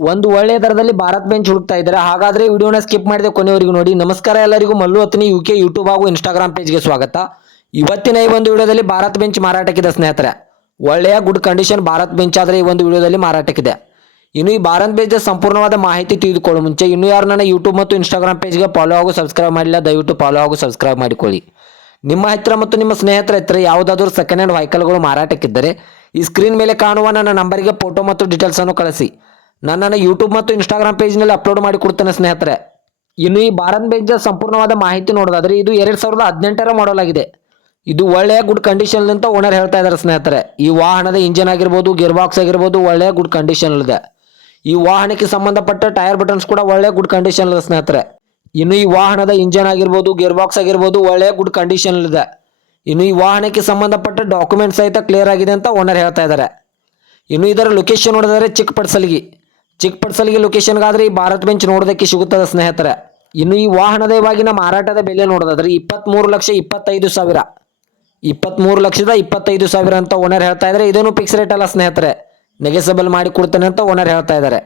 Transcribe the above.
ಒಂದು ಒಳ್ಳೆಯ ದರದಲ್ಲಿ ಭಾರತ್ ಬೆಂಚ್ ಹುಡುಕ್ತಾ ಇದ್ದಾರೆ. ಹಾಗಾದ್ರೆ ವಿಡಿಯೋನ ಸ್ಕಿಪ್ ಮಾಡಿದೆ ಕೊನೆವರೆಗೂ ನೋಡಿ. ನಮಸ್ಕಾರ ಎಲ್ಲರಿಗೂ, ಮಲ್ಲು ಅತ್ನಿ ಯುಕೆ ಯೂಟ್ಯೂಬ್ ಹಾಗೂ ಇನ್ಸ್ಟಾಗ್ರಾಮ್ ಪೇಜ್ಗೆ ಸ್ವಾಗತ. ಇವತ್ತಿನ ಈ ಒಂದು ವಿಡಿಯೋದಲ್ಲಿ ಭಾರತ್ ಬೆಂಚ್ ಮಾರಾಟಕ್ಕಿದೆ ಸ್ನೇಹಿತರೆ. ಒಳ್ಳೆಯ ಗುಡ್ ಕಂಡೀಷನ್ ಭಾರತ್ ಬೆಂಚ್ ಆದರೆ ಈ ಒಂದು ವಿಡಿಯೋದಲ್ಲಿ ಮಾರಾಟಕ್ಕಿದೆ. ಇನ್ನು ಈ ಭಾರತ್ ಬೆಂಚ್ ಸಂಪೂರ್ಣವಾದ ಮಾಹಿತಿ ತಿಳಿದುಕೊಳ್ಳೋ ಮುಂಚೆ ಇನ್ನೂ ಯಾರು ನನ್ನ ಯೂಟ್ಯೂಬ್ ಮತ್ತು ಇನ್ಸ್ಟಾಗ್ರಾಮ್ ಪೇಜ್ಗೆ ಫಾಲೋ ಹಾಗೂ ಸಬ್ಸ್ಕ್ರೈಬ್ ಮಾಡಿಲ್ಲ, ದಯವಿಟ್ಟು ಫಾಲೋ ಹಾಗೂ ಸಬ್ಸ್ಕ್ರೈಬ್ ಮಾಡಿಕೊಳ್ಳಿ. ನಿಮ್ಮ ಹತ್ತಿರ ಮತ್ತು ನಿಮ್ಮ ಸ್ನೇಹಿತರ ಹತ್ತಿರ ಯಾವುದಾದ್ರೂ ಸೆಕೆಂಡ್ ಹ್ಯಾಂಡ್ ವೆಹಿಕಲ್ಗಳು ಮಾರಾಟಕ್ಕಿದ್ದರೆ ಈ ಸ್ಕ್ರೀನ್ ಮೇಲೆ ಕಾಣುವ ನನ್ನ ನಂಬರ್ಗೆ ಫೋಟೋ ಮತ್ತು ಡೀಟೇಲ್ಸ್ ಅನ್ನು ಕಳಿಸಿ. ನನ್ನ ಯೂಟ್ಯೂಬ್ ಮತ್ತು ಇನ್ಸ್ಟಾಗ್ರಾಮ್ ಪೇಜ್ನಲ್ಲಿ ಅಪ್ಲೋಡ್ ಮಾಡಿ ಕೊಡ್ತೇನೆ ಸ್ನೇಹಿತರೆ. ಇನ್ನು ಈ ಭಾರತ್ ಬೆಂಚ್ ಸಂಪೂರ್ಣವಾದ ಮಾಹಿತಿ ನೋಡೋದಾದ್ರೆ ಇದು 2018ರ ಮಾಡಲ್ ಆಗಿದೆ. ಇದು ಒಳ್ಳೆಯ ಗುಡ್ ಕಂಡೀಷನ್ ಅಂತ ಓನರ್ ಹೇಳ್ತಾ ಇದ್ದಾರೆ ಸ್ನೇಹಿತರೆ. ಈ ವಾಹನದ ಇಂಜಿನ್ ಆಗಿರ್ಬೋದು, ಗೇರ್ ಬಾಕ್ಸ್ ಆಗಿರ್ಬೋದು ಒಳ್ಳೆಯ ಗುಡ್ ಕಂಡೀಷನ್ ಇದೆ. ಈ ವಾಹನಕ್ಕೆ ಸಂಬಂಧಪಟ್ಟ ಟೈರ್ ಬಟನ್ಸ್ ಕೂಡ ಒಳ್ಳೆಯ ಗುಡ್ ಕಂಡೀಷನ್ ಇದೆ ಸ್ನೇಹಿತರೆ. ಇನ್ನು ಈ ವಾಹನದ ಇಂಜಿನ್ ಆಗಿರ್ಬೋದು, ಗೇರ್ ಬಾಕ್ಸ್ ಆಗಿರ್ಬೋದು ಒಳ್ಳೆಯ ಗುಡ್ ಕಂಡೀಷನ್ ಇದೆ. ಇನ್ನು ಈ ವಾಹನಕ್ಕೆ ಸಂಬಂಧಪಟ್ಟ ಡಾಕ್ಯುಮೆಂಟ್ಸ್ ಸಹಿತ ಕ್ಲಿಯರ್ ಆಗಿದೆ ಅಂತ ಓನರ್ ಹೇಳ್ತಾ ಇದ್ದಾರೆ. ಇನ್ನು ಇದರ ಲೊಕೇಶನ್ ನೋಡಿದರೆ ಚಿಕ್ಕಪಡ್ಸಲಿಗೆ ಲೊಕೇಶನ್ಗಾದ್ರೆ ಈ ಭಾರತ್ ಬೆಂಚ್ ನೋಡೋದಕ್ಕೆ ಸಿಗುತ್ತದೆ ಸ್ನೇಹಿತರೆ. ಇನ್ನು ಈ ವಾಹನದ ಇವಾಗಿನ ಮಾರಾಟದ ಬೆಲೆ ನೋಡೋದಾದ್ರೆ 23,25,000 23,25,000 ಅಂತ ಓನರ್ ಹೇಳ್ತಾ ಇದ್ದಾರೆ. ಇದೇನು ಫಿಕ್ಸ್ ರೇಟ್ ಅಲ್ಲ ಸ್ನೇಹಿತರೆ, ನೆಗೆಸಬಲ್ ಮಾಡಿ ಕೊಡ್ತೇನೆ ಅಂತ ಓನರ್ ಹೇಳ್ತಾ ಇದ್ದಾರೆ.